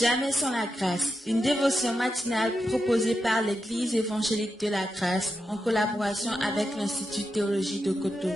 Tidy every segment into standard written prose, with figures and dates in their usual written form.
Jamais sans la grâce, une dévotion matinale proposée par l'Église évangélique de la grâce en collaboration avec l'Institut de théologie de Cotonou.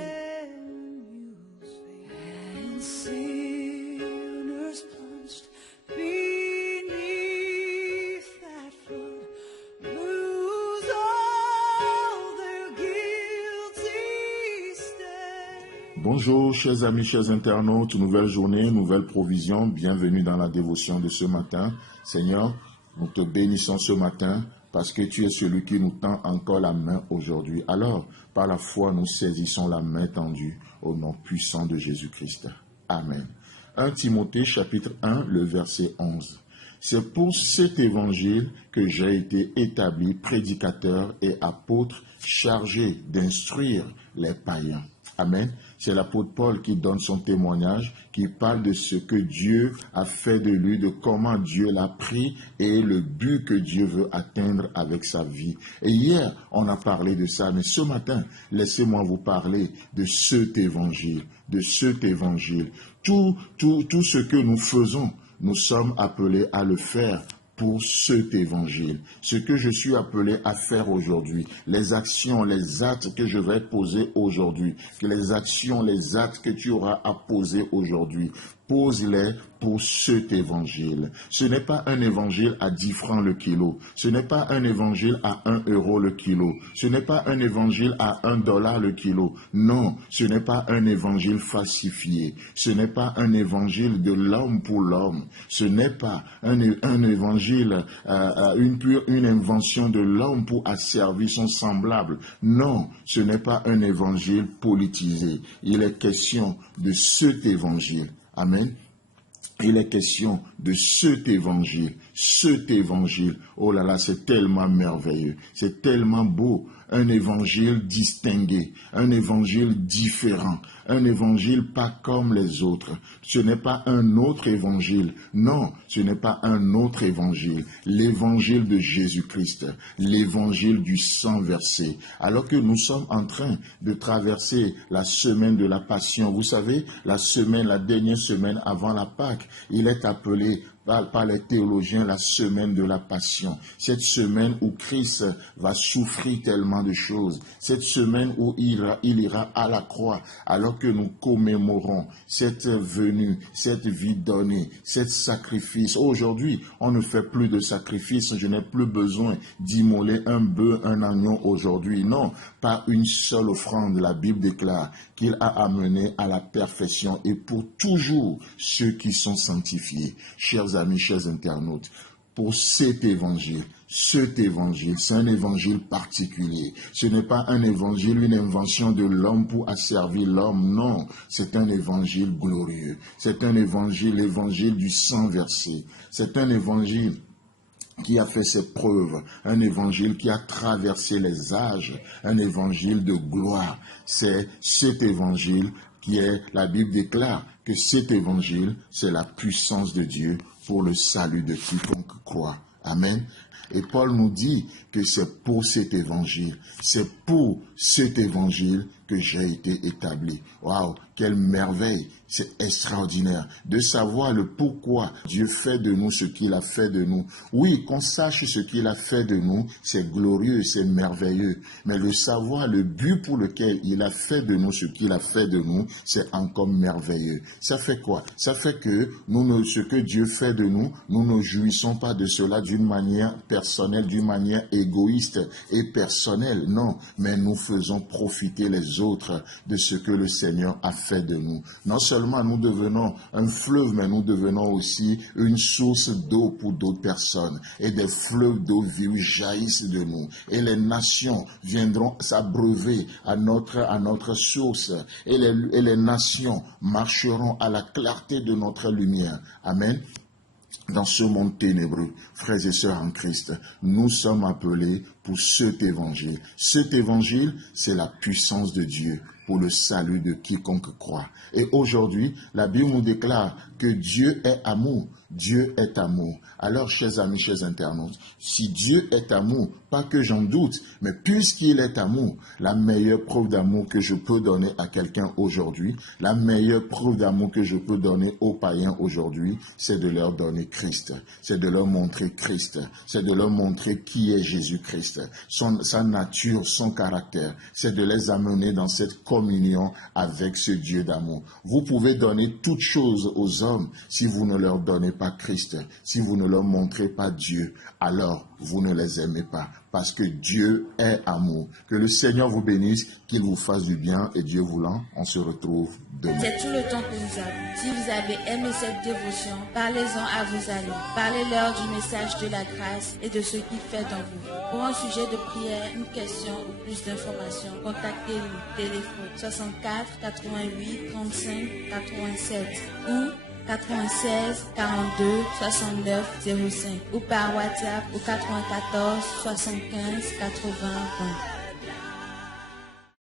Bonjour, chers amis, chers internautes, nouvelle journée, nouvelle provision, bienvenue dans la dévotion de ce matin. Seigneur, nous te bénissons ce matin parce que tu es celui qui nous tend encore la main aujourd'hui. Alors, par la foi, nous saisissons la main tendue au nom puissant de Jésus-Christ. Amen. 1 Timothée chapitre 1, le verset 11. C'est pour cet évangile que j'ai été établi prédicateur et apôtre chargé d'instruire les païens. Amen. C'est l'apôtre Paul qui donne son témoignage, qui parle de ce que Dieu a fait de lui, de comment Dieu l'a pris et le but que Dieu veut atteindre avec sa vie. Et hier, on a parlé de ça, mais ce matin, laissez-moi vous parler de cet évangile, de cet évangile. Tout ce que nous faisons, nous sommes appelés à le faire pour cet évangile. Ce que je suis appelé à faire aujourd'hui, les actions, les actes que je vais poser aujourd'hui, les actions, les actes que tu auras à poser aujourd'hui, pose-les pour cet évangile. Ce n'est pas un évangile à 10 francs le kilo. Ce n'est pas un évangile à 1 euro le kilo. Ce n'est pas un évangile à $1 le kilo. Non, ce n'est pas un évangile falsifié. Ce n'est pas un évangile de l'homme pour l'homme. Ce n'est pas un évangile, une invention de l'homme pour asservir son semblable. Non, ce n'est pas un évangile politisé. Il est question de cet évangile. Amen. Il est question de cet évangile. Cet évangile, oh là là, c'est tellement merveilleux, c'est tellement beau. Un évangile distingué, un évangile différent, un évangile pas comme les autres. Ce n'est pas un autre évangile, non, ce n'est pas un autre évangile. L'évangile de Jésus-Christ, l'évangile du sang versé. Alors que nous sommes en train de traverser la semaine de la Passion, vous savez, la dernière semaine avant la Pâque, il est appelé par les théologiens la semaine de la Passion. Cette semaine où Christ va souffrir tellement de choses. Cette semaine où il ira à la croix, alors que nous commémorons cette venue, cette vie donnée, cet sacrifice. Aujourd'hui, on ne fait plus de sacrifice. Je n'ai plus besoin d'immoler un bœuf, un agneau aujourd'hui. Non, pas une seule offrande. La Bible déclare qu'il a amené à la perfection et pour toujours ceux qui sont sanctifiés. Chers amis, chers internautes, pour cet évangile, c'est un évangile particulier. Ce n'est pas un évangile, une invention de l'homme pour asservir l'homme. Non, c'est un évangile glorieux. C'est un évangile, l'évangile du sang versé. C'est un évangile qui a fait ses preuves, un évangile qui a traversé les âges, un évangile de gloire. C'est cet évangile qui est, la Bible déclare que cet évangile, c'est la puissance de Dieu pour le salut de quiconque croit. Amen. Et Paul nous dit que c'est pour cet évangile que j'ai été établi. Waouh, quelle merveille, c'est extraordinaire de savoir le pourquoi Dieu fait de nous ce qu'il a fait de nous. Oui, qu'on sache ce qu'il a fait de nous, c'est glorieux, c'est merveilleux. Mais le savoir, le but pour lequel il a fait de nous ce qu'il a fait de nous, c'est encore merveilleux. Ça fait quoi? Ça fait que ce que Dieu fait de nous, nous ne jouissons pas de cela d'une manière personnelle, d'une manière égoïste et personnelle. Non, mais nous faisons profiter les autres de ce que le Seigneur a fait de nous. Non seulement nous devenons un fleuve, mais nous devenons aussi une source d'eau pour d'autres personnes. Et des fleuves d'eau vive jaillissent de nous. Et les nations viendront s'abreuver à notre source. Et les nations marcheront à la clarté de notre lumière. Amen. Dans ce monde ténébreux, frères et sœurs en Christ, nous sommes appelés pour cet évangile. Cet évangile, c'est la puissance de Dieu pour le salut de quiconque croit. Et aujourd'hui, la Bible nous déclare que Dieu est amour. Dieu est amour. Alors, chers amis, chers internautes, si Dieu est amour, pas que j'en doute, mais puisqu'il est amour, la meilleure preuve d'amour que je peux donner à quelqu'un aujourd'hui, la meilleure preuve d'amour que je peux donner aux païens aujourd'hui, c'est de leur donner Christ. C'est de leur montrer Christ. C'est de leur montrer qui est Jésus-Christ. Sa nature, son caractère. C'est de les amener dans cette communion avec ce Dieu d'amour. Vous pouvez donner toutes choses aux hommes si vous ne leur donnez pas Christ, si vous ne leur montrez pas Dieu, alors vous ne les aimez pas, parce que Dieu est amour. Que le Seigneur vous bénisse, qu'il vous fasse du bien, et Dieu voulant, on se retrouve demain. C'est tout le temps que nous avons. Si vous avez aimé cette dévotion, parlez-en à vos amis. Parlez-leur du message de la grâce et de ce qu'il fait en vous. Pour un sujet de prière, une question ou plus d'informations, contactez-nous. Téléphone 64 88 35 87 ou 96 42 69 05 ou par WhatsApp au 94 75 80 20.